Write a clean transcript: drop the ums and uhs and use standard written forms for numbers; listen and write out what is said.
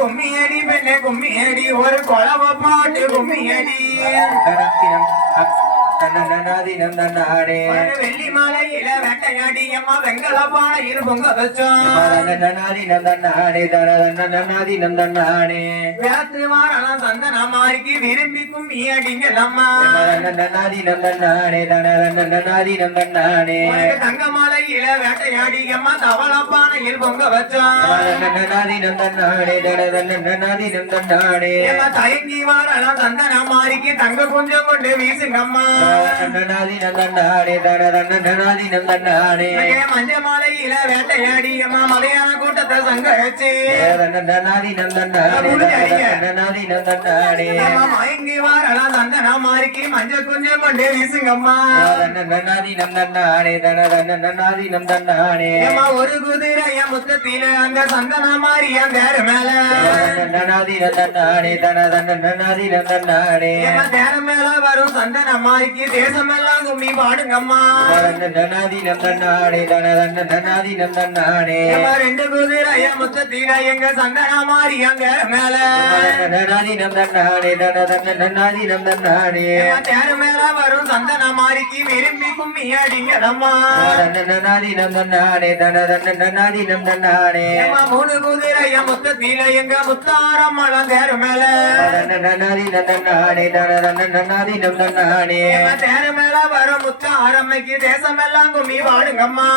கும்மியடி பெண்ணே கும்மியடி ஒரு கொலவ பாட்டு கும்மியடி வெள்ளி மாலையில வேட்டையாடி அம்மா வெங்கல பானையில் பொங்க வச்சோம் வேத்து வாரலாம் சந்தன மாறிக்கு விரும்பி கும்மியடிங்க நம்ம தங்க மாலையில வேட்டையாடி அம்மா தவள பானையில் பொங்க வச்சோம் தயங்கி வாரலாம் சந்தன மாறிக்கு தங்க கொஞ்சம் கொண்டு வீசுங்கம்மா மஞ்ச மாலையில வேட்டையாடி அம்மா மலையான கூட்டத்தை சங்கரிச்சு மயங்கி வாரலாம் சந்தன மாறிக்கு மஞ்ச கொஞ்சம் கொண்டு வீசுங்கம்மா ஒரு குதிரைய முத்தத்தில அந்த சந்தன மாறி அந்த மேல தேர மேல வரும் சந்தன மாறிக்கு தேசமெல்லாம் கும்மி பாடுங்கம்மா ரெண்டு குதிரைய முத்தத்தில எங்க சந்தன மாறி அங்க மேல தேர மேல வரும் சந்தன மாறிக்கு விரும்பி கும்மி அடிங்கம்மா மூணு குதிரைய முத்தத்தில எங்க முத்தாரம் மலம் தேர மேல தேர மேல வரும் முத்தாரம்மைக்கு தேசமெல்லாம் கும்மி வாடுங்கம்மா